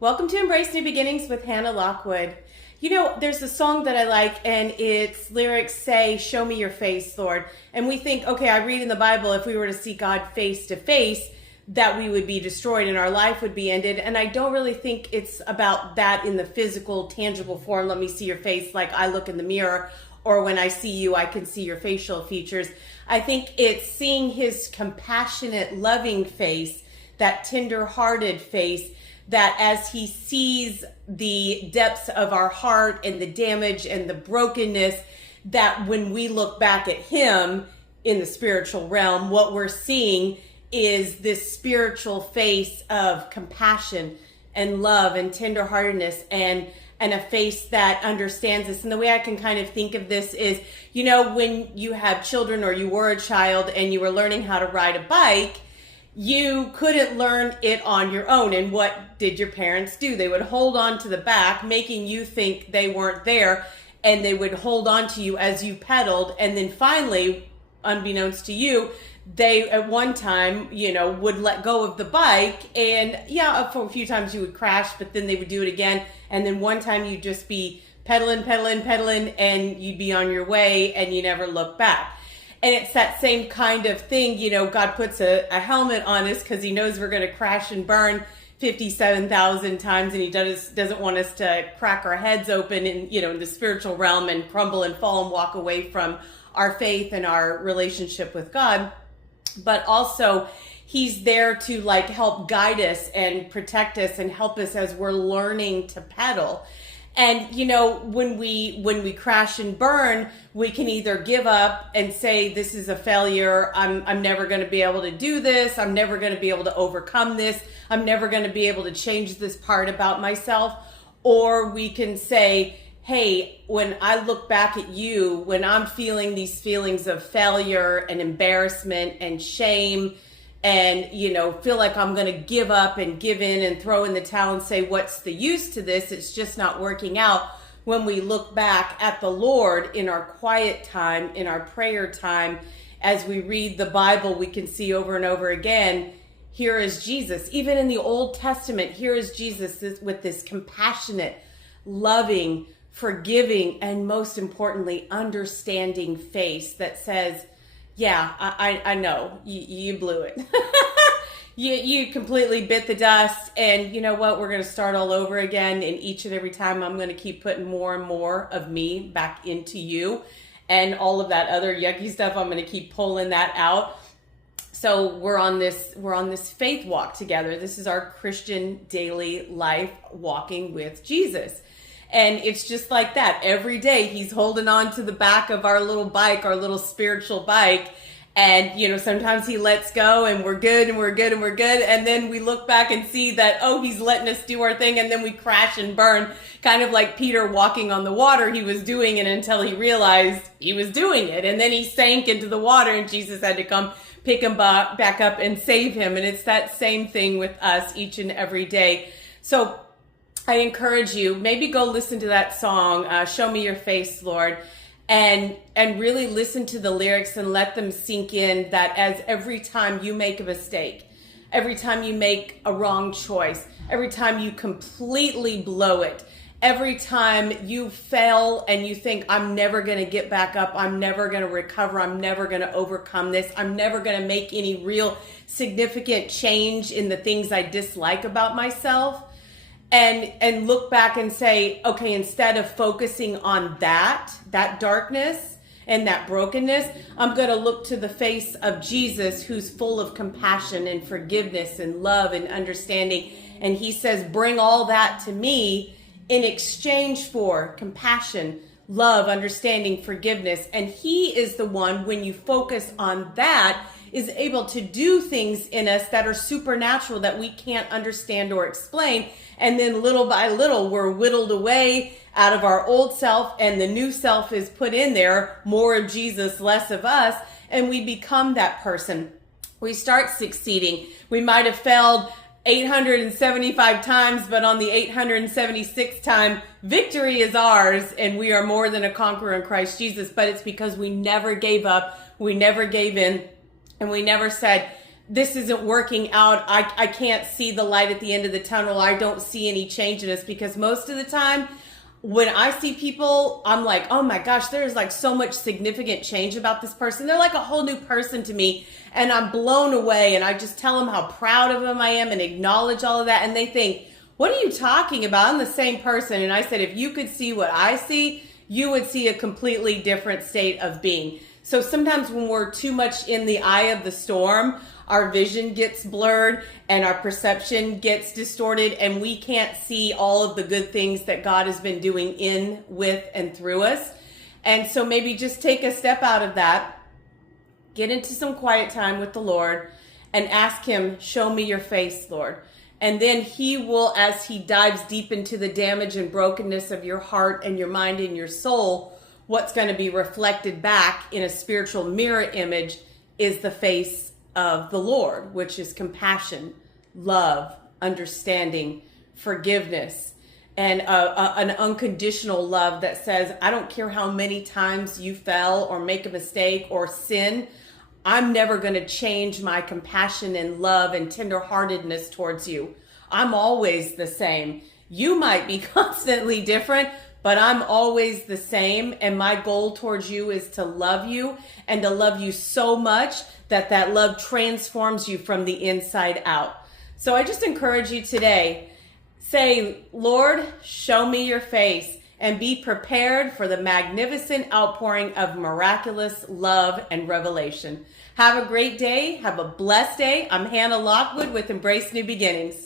Welcome to Embrace New Beginnings with Hannah Lockwood. You know, there's a song that I like, and its lyrics say, "Show me your face, Lord." And we think, okay, I read in the Bible, if we were to see God face to face, that we would be destroyed and our life would be ended. And I don't really think it's about that in the physical, tangible form. Let me see your face like I look in the mirror, or when I see you, I can see your facial features. I think it's seeing his compassionate, loving face, that tender-hearted face, that as he sees the depths of our heart and the damage and the brokenness, that when we look back at him in the spiritual realm, what we're seeing is this spiritual face of compassion and love and tenderheartedness and a face that understands us. And the way I can kind of think of this is, you know, when you have children or you were a child and you were learning how to ride a bike, you couldn't learn it on your own. And what did your parents do? They would hold on to the back, making you think they weren't there, and they would hold on to you as you pedaled. And then finally, unbeknownst to you, they at one time, you know, would let go of the bike, and yeah, for a few times you would crash, but then they would do it again. And then one time you'd just be pedaling, and you'd be on your way and you never look back. And it's that same kind of thing. You know, God puts a helmet on us because he knows we're going to crash and burn 57,000 times, and he doesn't want us to crack our heads open in, you know, in the spiritual realm and crumble and fall and walk away from our faith and our relationship with God. But also he's there to like help guide us and protect us and help us as we're learning to pedal. And, you know, when we crash and burn, we can either give up and say, this is a failure. I'm never going to be able to do this. I'm never going to be able to overcome this. I'm never going to be able to change this part about myself. Or we can say, hey, when I look back at you, when I'm feeling these feelings of failure and embarrassment and shame, and, you know, feel like I'm going to give up and give in and throw in the towel and say, what's the use to this? It's just not working out. When we look back at the Lord in our quiet time, in our prayer time, as we read the Bible, we can see over and over again, here is Jesus. Even in the Old Testament, here is Jesus with this compassionate, loving, forgiving, and most importantly, understanding face that says, yeah, I know, you blew it. you completely bit the dust, and you know what? We're going to start all over again, and each and every time I'm going to keep putting more and more of me back into you, and all of that other yucky stuff, I'm going to keep pulling that out. So we're on this faith walk together. This is our Christian daily life, walking with Jesus. And it's just like that. Every day he's holding on to the back of our little bike, our little spiritual bike. And, you know, sometimes he lets go and we're good and we're good and we're good. And then we look back and see that, oh, he's letting us do our thing. And then we crash and burn, kind of like Peter walking on the water. He was doing it until he realized he was doing it. And then he sank into the water, and Jesus had to come pick him back up and save him. And it's that same thing with us each and every day. So I encourage you, maybe go listen to that song, Show Me Your Face, Lord, and really listen to the lyrics and let them sink in, that as every time you make a mistake, every time you make a wrong choice, every time you completely blow it, every time you fail and you think, I'm never going to get back up, I'm never going to recover, I'm never going to overcome this, I'm never going to make any real significant change in the things I dislike about myself, and look back and say, okay, instead of focusing on that darkness and that brokenness, I'm going to look to the face of Jesus, who's full of compassion and forgiveness and love and understanding. And he says, bring all that to me in exchange for compassion, love, understanding, forgiveness. And he is the one, when you focus on that, is able to do things in us that are supernatural, that we can't understand or explain. And then little by little, we're whittled away out of our old self, and the new self is put in there, more of Jesus, less of us, and we become that person. We start succeeding. We might have failed 875 times, but on the 876th time, victory is ours, and we are more than a conqueror in Christ Jesus. But it's because we never gave up, we never gave in, and we never said, this isn't working out. I can't see the light at the end of the tunnel. I don't see any change in us, because most of the time when I see people, I'm like, oh my gosh, there's like so much significant change about this person. They're like a whole new person to me, and I'm blown away, and I just tell them how proud of them I am and acknowledge all of that. And they think, what are you talking about? I'm the same person. And I said, if you could see what I see, you would see a completely different state of being. So sometimes when we're too much in the eye of the storm, our vision gets blurred and our perception gets distorted, and we can't see all of the good things that God has been doing in, with, and through us. And so maybe just take a step out of that, get into some quiet time with the Lord, and ask him, show me your face, Lord. And then he will, as he dives deep into the damage and brokenness of your heart and your mind and your soul, what's going to be reflected back in a spiritual mirror image is the face of the Lord, which is compassion, love, understanding, forgiveness, and an unconditional love that says, I don't care how many times you fell or make a mistake or sin, I'm never going to change my compassion and love and tenderheartedness towards you. I'm always the same. You might be constantly different, but I'm always the same. And my goal towards you is to love you, and to love you so much that that love transforms you from the inside out. So I just encourage you today, say, Lord, show me your face, and be prepared for the magnificent outpouring of miraculous love and revelation. Have a great day. Have a blessed day. I'm Hannah Lockwood with Embrace New Beginnings.